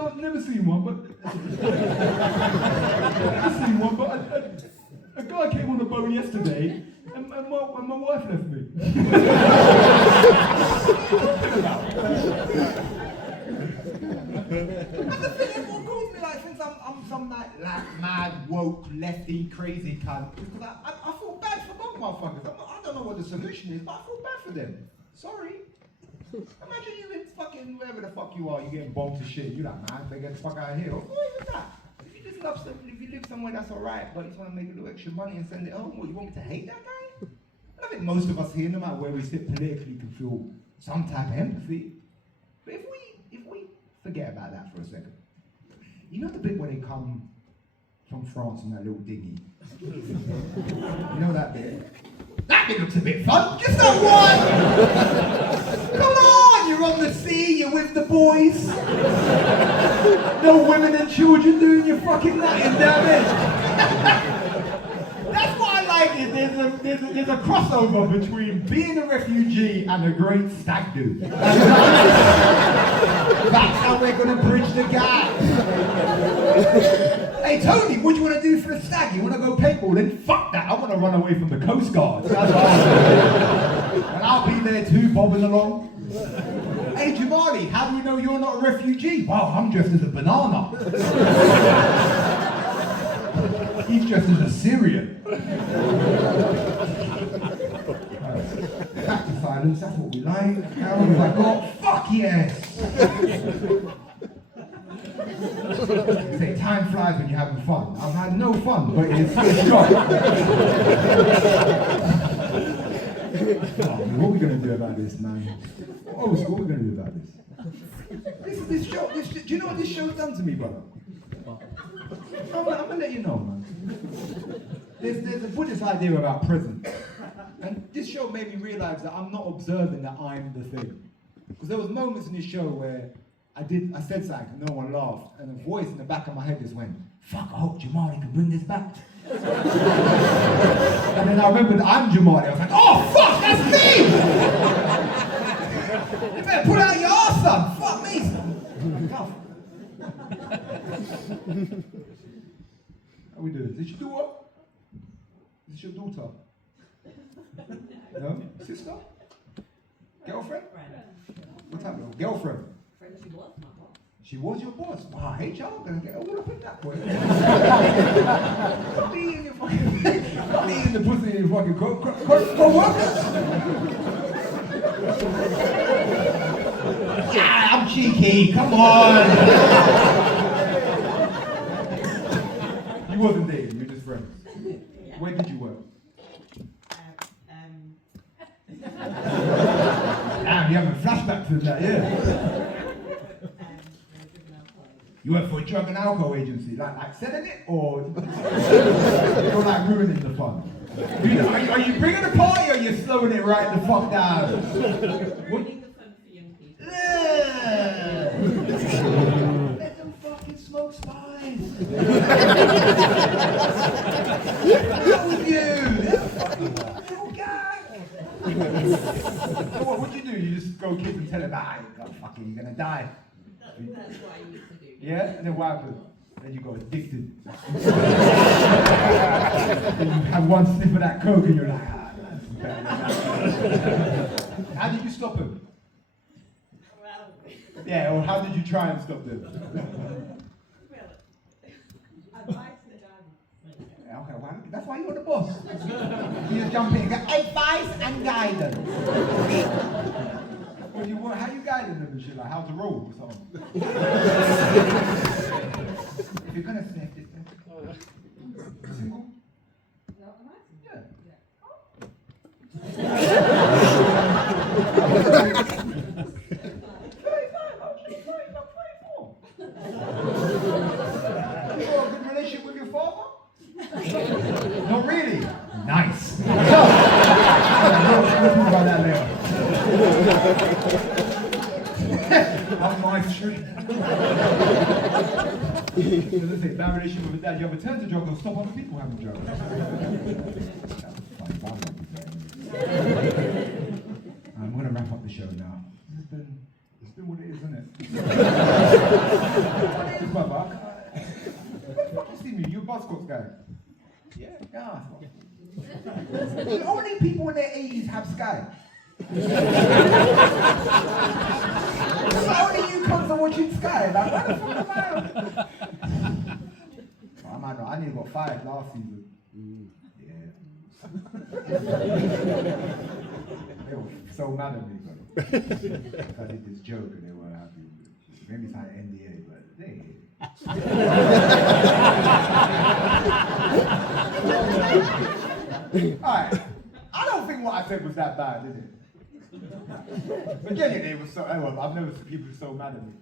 I've never seen one, but a guy came on the boat yesterday, and my wife left me. And the thing everyone calls me like, since I'm some like mad, woke, lefty, crazy cunt, because I feel bad for both motherfuckers. I don't know what the solution is, but I feel bad for them. Sorry. Imagine you in fucking wherever the fuck you are, you're getting bombed to shit. You're like, man, they get the fuck out of here. Or not even that. If you just love something, if you live somewhere that's alright, but you just want to make a little extra money and send it home, what, you want me to hate that guy? I think most of us here, no matter where we sit politically, can feel some type of empathy. But if we forget about that for a second, you know the bit where they come from France in that little dinghy? You know that bit? That bit looks a bit fun. Just that one! Come on, you're on the sea, you're with the boys. No women and children doing your fucking Latin damage. That's what I like, is there's a crossover between being a refugee and a great stag do. That's how we're going to bridge the gap. Hey Tony, what do you want to do for a stag? You want to go paintballing? Fuck that, I want to run away from the Coast Guard. That's what I'll do. And I'll be there too, bobbing along. Hey Jamali, how do you know you're not a refugee? Well, I'm dressed as a banana. He's dressed as a Syrian. Back to silence, that's what we like. How long have I got? Fuck yes! Say, time flies when you're having fun. I've had no fun, but it's short. What are we going to do about this, man? Oh, so what are we going to do about this? This show, do you know what this show's done to me, brother? I'm going to let you know, man. There's a Buddhist idea about prison. And this show made me realise that I'm not observing that I'm the thing. Because there was moments in this show where I said something and no one laughed, and a voice in the back of my head just went, fuck, I hope Jamali can bring this back. And then I remembered I'm Jamali. I was like, oh fuck, that's me! You better pull out your arse, son. Fuck me, son. How we doing? Is this your daughter? Is this your daughter? No? Sister? Girlfriend? What type of girlfriend? She was your boss. Wow, I hate y'all. Gonna get all up in that boy. Got me in your fucking, got me in the pussy in your fucking co-workers. Yeah, I'm cheeky. Come on. You wasn't dating. You were just friends. Yeah. Where did you work? Damn, you having a flashback to that, yeah. You work for a drug and alcohol agency, like selling it, or you're like ruining the fun? Are you bringing the party, or you're slowing it right the fuck down? Ruining the fun for young people. Let them fucking smoke spice. With you, little fucking little guy. So what you do? You just go kids and tell them, fucking, you're gonna die. That's what I used to do. Yeah? And then what happened? Then you got addicted. Then you have one sniff of that coke and you're like, that's better. How did you stop him? Well, Yeah, or how did you try and stop them? advice and guidance. Okay, well, that's why you're the boss. You just jump in and go, advice and guidance. Well, how you guiding them and shit? Like how to roll or something? If you're gonna sniff it, then. Single? No, am I? Yeah. Yeah. 35, actually, 30, not 24. You got a good relationship with your father? Not really? Nice. We'll talk about that later. How nice should Let's say, bad relationship with a dad, you have a turn to drugs or stop other people having drugs. I'm going to wrap up the show now. It's been what it is, isn't it? What it is, brother. What you see me? You a Buzzcocks guy? Yeah, that's what. Only people in their 80s have Sky. Only you cunts are watching Sky. Like, what the fuck am I? I nearly got 5 last season. Yeah. They were so mad at me, bro. I did this joke and they weren't happy with it. Maybe it's like NDA, but they ain't it. Alright, I don't think what I said was that bad, did it? But genuinely, it was so. I've never seen people so mad at me.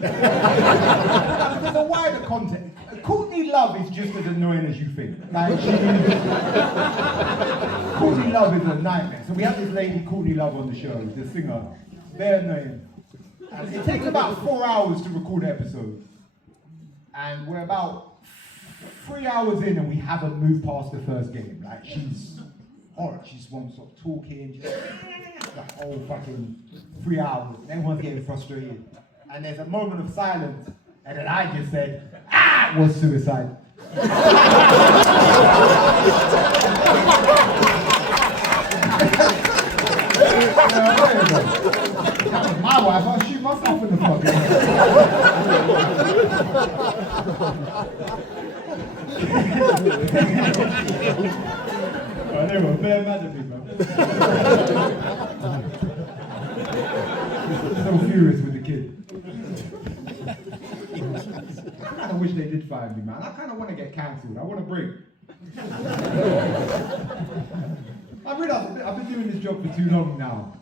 There's a wider context. Courtney Love is just as annoying as you think. Like, Courtney Love is a nightmare. So we have this lady, Courtney Love, on the show, the singer. Very annoying. And it takes about 4 hours to record an episode. And we're about 3 hours in and we haven't moved past the first game. Like, she's horrible. She just won't stop talking. The whole fucking 3 hours. And everyone's getting frustrated. And there's a moment of silence. And then I just said, it was suicide. That was my wife. I'll shoot myself in the fucking they were very mad at me, man. So furious with the kid. I kind of wish they did fire me, man. I kind of want to get cancelled. I want to break. I realize I've been doing this job for too long now.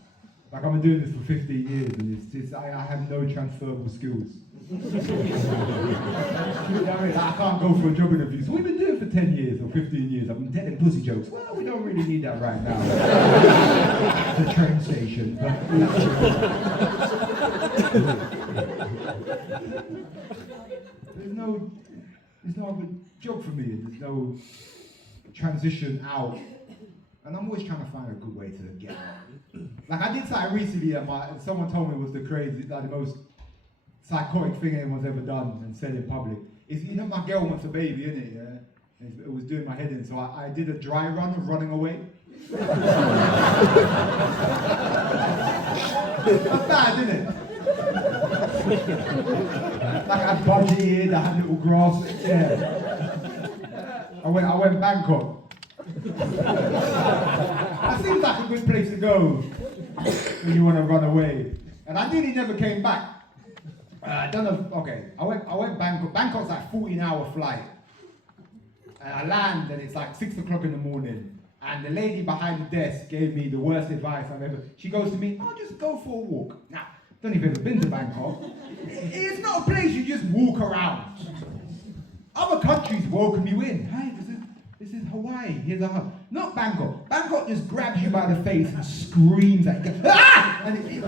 Like, I've been doing this for 15 years, and it's just, I have no transferable skills. I can't go for a job interview. So we've been doing it for 10 years or 15 years. I've been telling pussy jokes. Well, we don't really need that right now. The train station. There's no other job for me. There's no transition out. And I'm always trying to find a good way to get out. Like, I did something recently and someone told me it was the most psychotic thing anyone's ever done and said in public. Is, you know, my girl wants a baby, innit? Yeah? And it was doing my head in, so I did a dry run of running away. That's bad, isn't it? Like, I budgeted, I had little grass, yeah. I went Bangkok. That seems like a good place to go when you want to run away. And I nearly never came back. I don't know, okay, I went Bangkok. Bangkok's like a 14-hour flight. And I land and it's like 6 o'clock in the morning. And the lady behind the desk gave me the worst advice I've ever. She goes to me, just go for a walk. Now, don't know if you've ever been to Bangkok, It's not a place you just walk around. Other countries welcome you in. Hey, this is Hawaii. Here's a hug. Not Bangkok. Bangkok just grabs you by the face and screams at you. Ah! And you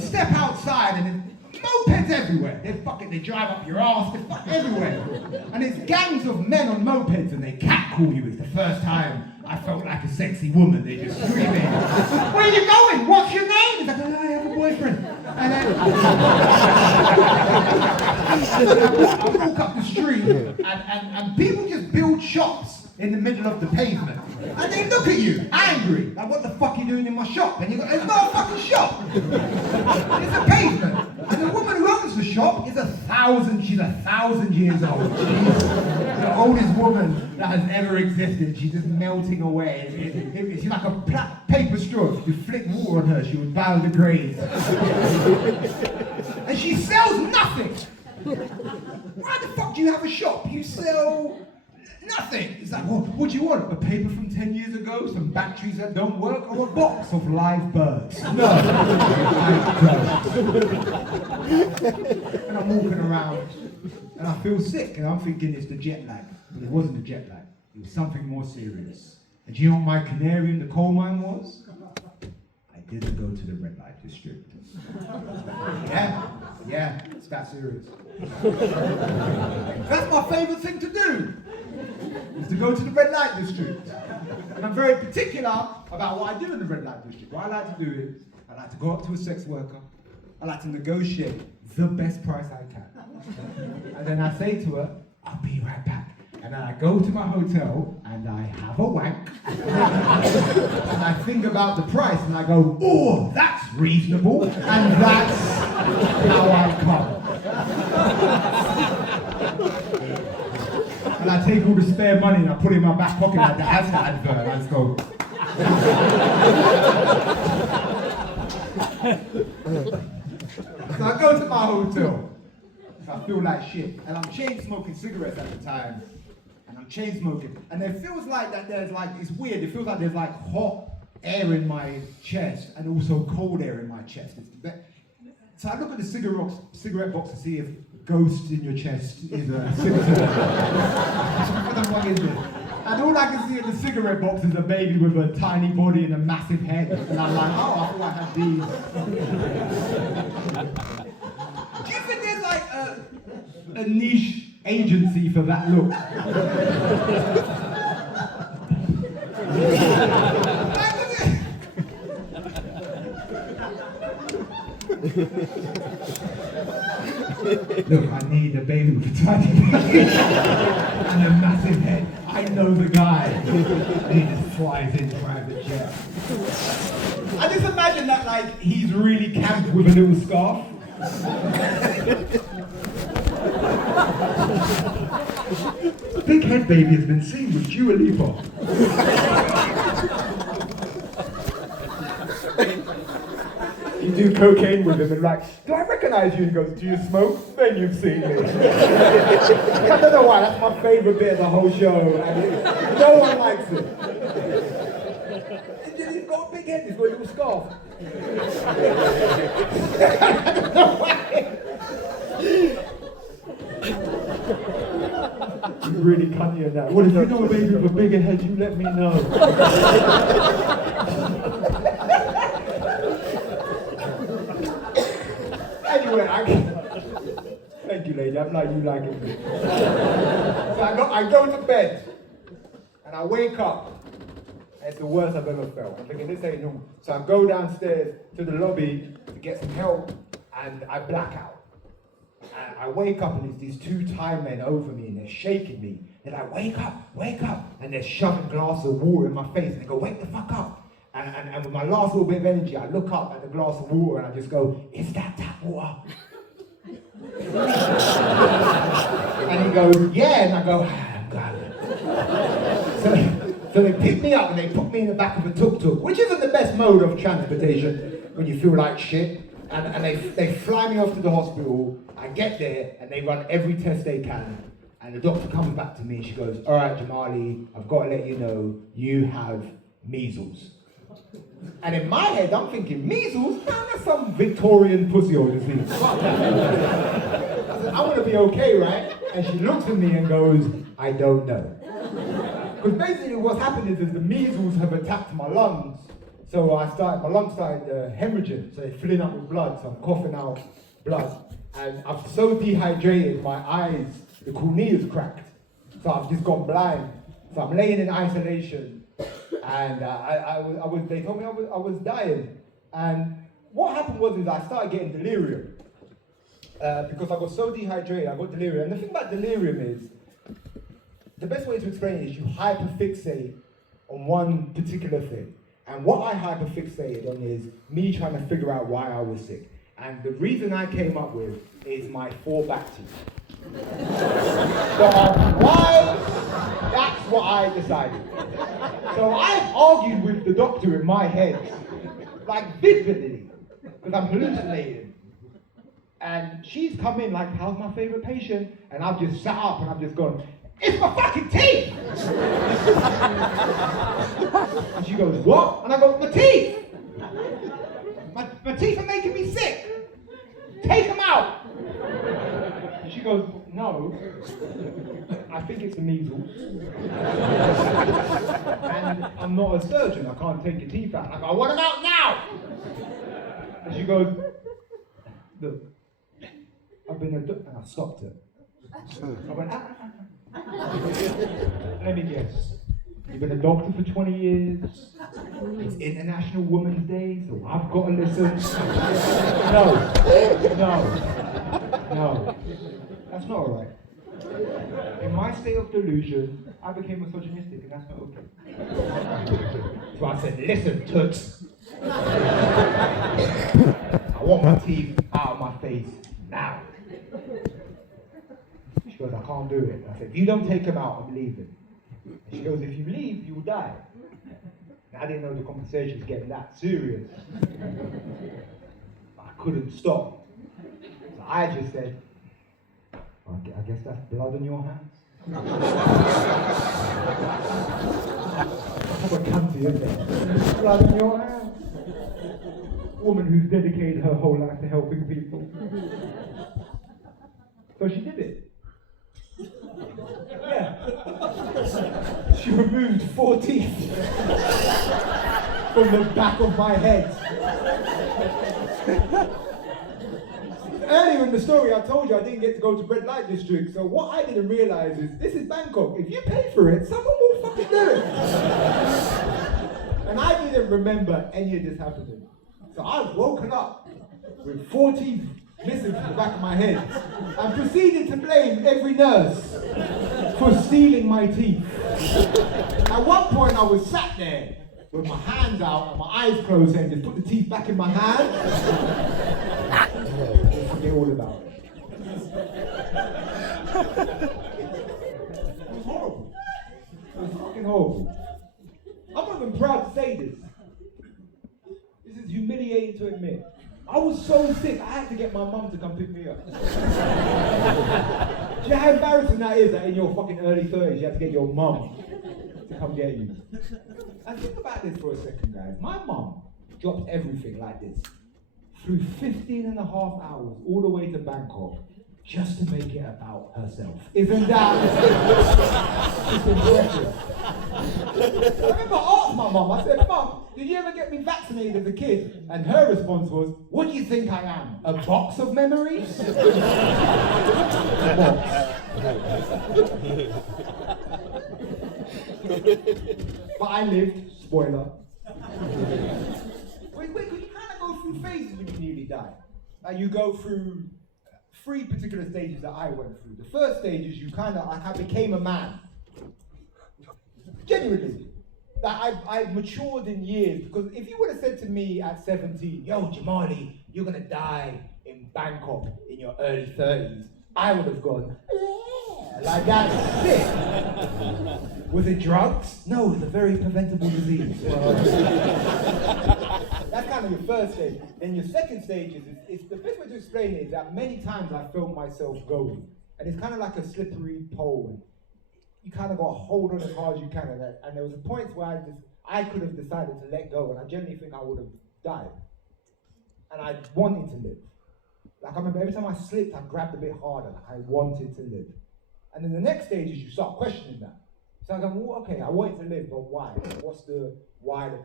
step outside and mopeds everywhere. They drive up your ass. They're fucking everywhere. And it's gangs of men on mopeds and they catcall you. It's the first time I felt like a sexy woman. They just screaming. Where are you going? What's your name? It's like, oh, I have a boyfriend. And then I walk up the street and people just build shops in the middle of the pavement. And they look at you, angry. Like, what the fuck are you doing in my shop? And you go, it's not a fucking shop. It's a pavement. And the woman who owns the shop is she's 1,000 years old. She's the oldest woman that has ever existed. She's just melting away. She's like a paper straw. If you flick water on her, she would biodegrade. And she sells nothing. Why the fuck do you have a shop? You sell nothing. It's like, what do you want? A paper from 10 years ago? Some batteries that don't work? Or a box of live birds? No. And I'm walking around and I feel sick and I'm thinking it's the jet lag. But it wasn't the jet lag. It was something more serious. And do you know what my canary in the coal mine was? I didn't go to the red light district. Yeah, it's that serious. That's my favourite thing to do, is to go to the red light district. And I'm very particular about what I do in the red light district. What I like to do is, I like to go up to a sex worker, I like to negotiate the best price I can. And then I say to her, I'll be right back. And then I go to my hotel and I have a wank. And I think about the price and I go, oh, that's reasonable. And that's how I come. And I take all the spare money and I put it in my back pocket like the Asda advert. And I just go. So I go to my hotel. So I feel like shit. And I'm chain smoking cigarettes at the time. And I'm chain smoking. And it feels like that there's like, it's weird. It feels like there's like hot air in my chest and also cold air in my chest. So I look at the cigarette box to see if ghost in your chest is a cigarette. What the fuck is this? And all I can see in the cigarette box is a baby with a tiny body and a massive head. And I'm like, oh, I thought I had these. Do you think there's like a niche agency for that look? Look, I need a baby with a tiny body and a massive head. I know the guy. He just flies in private jet. I just imagine that like he's really camp with a little scarf. Big head baby has been seen with Dua Lipa. You do cocaine with him and like, do I recognize you? He goes, do you smoke? Then you've seen me. I don't know why, that's my favourite bit of the whole show. And no one likes it. And then he's got a big head, he's got a little scarf. I don't know why. You're really cunty on that. Well, if you know a baby with a bigger head, you let me know. Anyway, thank you, lady. I'm like you like it. So I go to bed, and I wake up. It's the worst I've ever felt. I'm thinking, this ain't normal. So I go downstairs to the lobby to get some help, and I black out. And I wake up, and there's these two Thai men over me, and they're shaking me. They're like, wake up, and they're shoving a glass of water in my face, and they go, wake the fuck up. And with my last little bit of energy, I look up at the glass of water and I just go, is that tap water? And he goes, yeah. And I go, I'm glad. So they pick me up and they put me in the back of a tuk-tuk, which isn't the best mode of transportation when you feel like shit. And they fly me off to the hospital. I get there and they run every test they can. And the doctor comes back to me and she goes, all right, Jamali, I've got to let you know, you have measles. And in my head, I'm thinking, measles? Man, that's some Victorian pussy or disease. Fuck that. I said, I want to be okay, right? And she looks at me and goes, I don't know. Because basically what's happened is the measles have attacked my lungs. So my lungs started hemorrhaging, so they're filling up with blood, so I'm coughing out blood. And I'm so dehydrated, my eyes, the cornea's cracked. So I've just gone blind. So I'm laying in isolation, and they told me I was dying. And what happened was I started getting delirium. Because I got so dehydrated, I got delirium. And the thing about delirium is, the best way to explain it is you hyperfixate on one particular thing. And what I hyperfixated on is me trying to figure out why I was sick. And the reason I came up with is my 4 back teeth. So why? That's what I decided. So I've argued with the doctor in my head, like vividly, because I'm hallucinating. And she's come in like, how's my favorite patient? And I've just sat up and I've just gone, it's my fucking teeth! And she goes, what? And I go, my teeth! My teeth are making me sick! Take them out! And she goes, no, I think it's the measles. And I'm not a surgeon, I can't take your teeth out. And I go, I want them out now! And she goes, look, I've been a doctor, and I stopped her. I went, let me guess. You've been a doctor for 20 years. It's International Women's Day, so I've got to listen. No. That's not all right. In my state of delusion, I became misogynistic, and that's not okay. So I said, listen, toots. I want my teeth out of my face now. She goes, I can't do it. I said, if you don't take them out, I'm leaving. And she goes, if you leave, you'll die. And I didn't know the conversation was getting that serious. I couldn't stop. So I just said, I guess that's blood on your hands. That's what cunty, isn't it? Blood on your hands. Woman who's dedicated her whole life to helping people. So she did it. Yeah. She removed 4 teeth from the back of my head. Earlier in the story, I told you I didn't get to go to Red Light District, so what I didn't realize is this is Bangkok. If you pay for it, someone will fucking do it. And I didn't remember any of this happening. So I've woken up with 4 teeth missing from the back of my head and proceeded to blame every nurse for stealing my teeth. At one point I was sat there with my hands out and my eyes closed and just put the teeth back in my hand. Forget all about it. It was horrible. It was fucking horrible. I'm not even proud to say this. This is humiliating to admit. I was so sick, I had to get my mum to come pick me up. Do you know how embarrassing that is, that in your fucking early 30s, you have to get your mum to come get you? And think about this for a second, guys. My mum dropped everything like this, flew 15 and a half hours all the way to Bangkok, just to make it about herself. Isn't that it's impressive? I remember I asked my mum, I said, Mum, did you ever get me vaccinated as a kid? And her response was, what do you think I am? A box of memories? But I lived, spoiler. Wait, because you kind of go through phases when you nearly die. You go through 3 particular stages that I went through. The first stage is I became a man. Genuinely. That I've matured in years, because if you would have said to me at 17, yo, Jamali, you're gonna die in Bangkok in your early 30s, I would have gone, yeah, like that's sick. Was it drugs? No, it's a very preventable disease. That's kind of your first stage. Then your second stage is the best way to explain it is that many times I felt myself going. And it's kind of like a slippery pole. You kind of got to hold on as hard as you can. And there was a point where I could have decided to let go, and I genuinely think I would have died. And I wanted to live. Like I remember every time I slipped, I grabbed a bit harder. Like I wanted to live. And then the next stage is you start questioning that. So I go, well, okay, I wanted to live, but why? What's the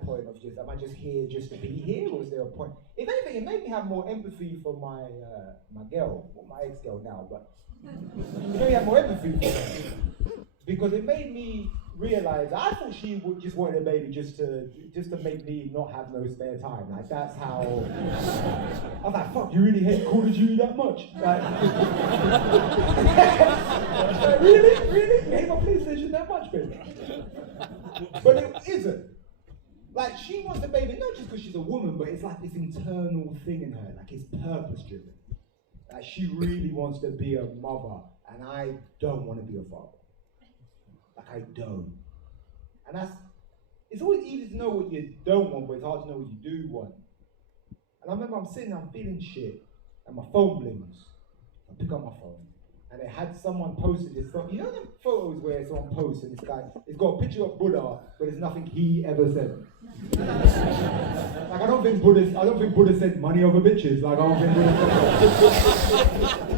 point of just, am I just here just to be here, or is there a point? If anything, it made me have more empathy for my girl, or my ex-girl now, but it made me have more empathy for her. Because it made me realize, I thought she would just wanted a baby just to make me not have no spare time. Like that's how, I was like, fuck, you really hate Call of Duty that much? Like, really? You hate my PlayStation that much, baby? But it isn't. Like she wants a baby, not just because she's a woman, but it's like this internal thing in her, like it's purpose driven. Like she really wants to be a mother, and I don't want to be a father. Like I don't. And it's always easy to know what you don't want, but it's hard to know what you do want. And I remember I'm sitting there, I'm feeling shit, and my phone blings. I pick up my phone, and it had someone posted this photo. You know them photos where someone posts and this guy, it's got a picture of Buddha, but there's nothing he ever said. Like I don't think Buddha said money over bitches. Like I don't think Buddha said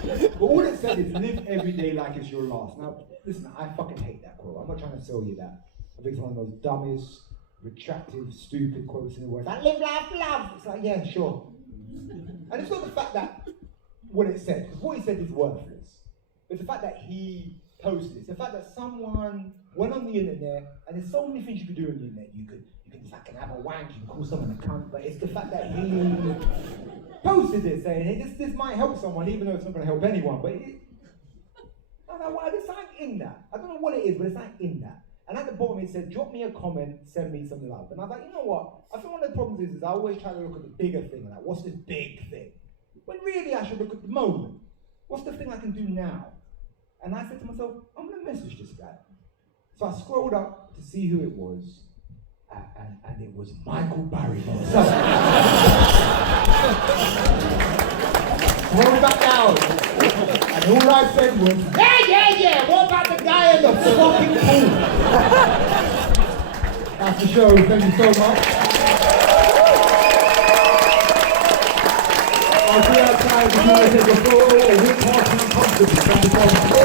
that. But all it said is live every day like it's your last. Now listen, I fucking hate that quote. I'm not trying to sell you that. I think it's one of those dumbest, retractive, stupid quotes in the world. Like live, laugh, love. It's like, yeah, sure. And it's not the fact that what it said, because what he said is worthless. It's the fact that he posted it. It's the fact that someone went on the internet, and there's so many things you could do on the internet. You can fucking have a wank, you can call someone a cunt, but it's the fact that he posted it saying, hey, this might help someone, even though it's not going to help anyone. But I don't know why, there's something in that. I don't know what it is, but there's something in that. And at the bottom it said, drop me a comment, send me some love. And I was like, you know what? I think one of the problems is I always try to look at the bigger thing, like what's this big thing? When really I should look at the moment. What's the thing I can do now? And I said to myself, I'm going to message this guy. So I scrolled up to see who it was, and it was Michael Barry himself. Scroll back down. And all I said was, yeah, what about the guy in the fucking pool? That's the show, thank you so much. I'll see you outside if you want to take a photo or we're talking uncomfortably.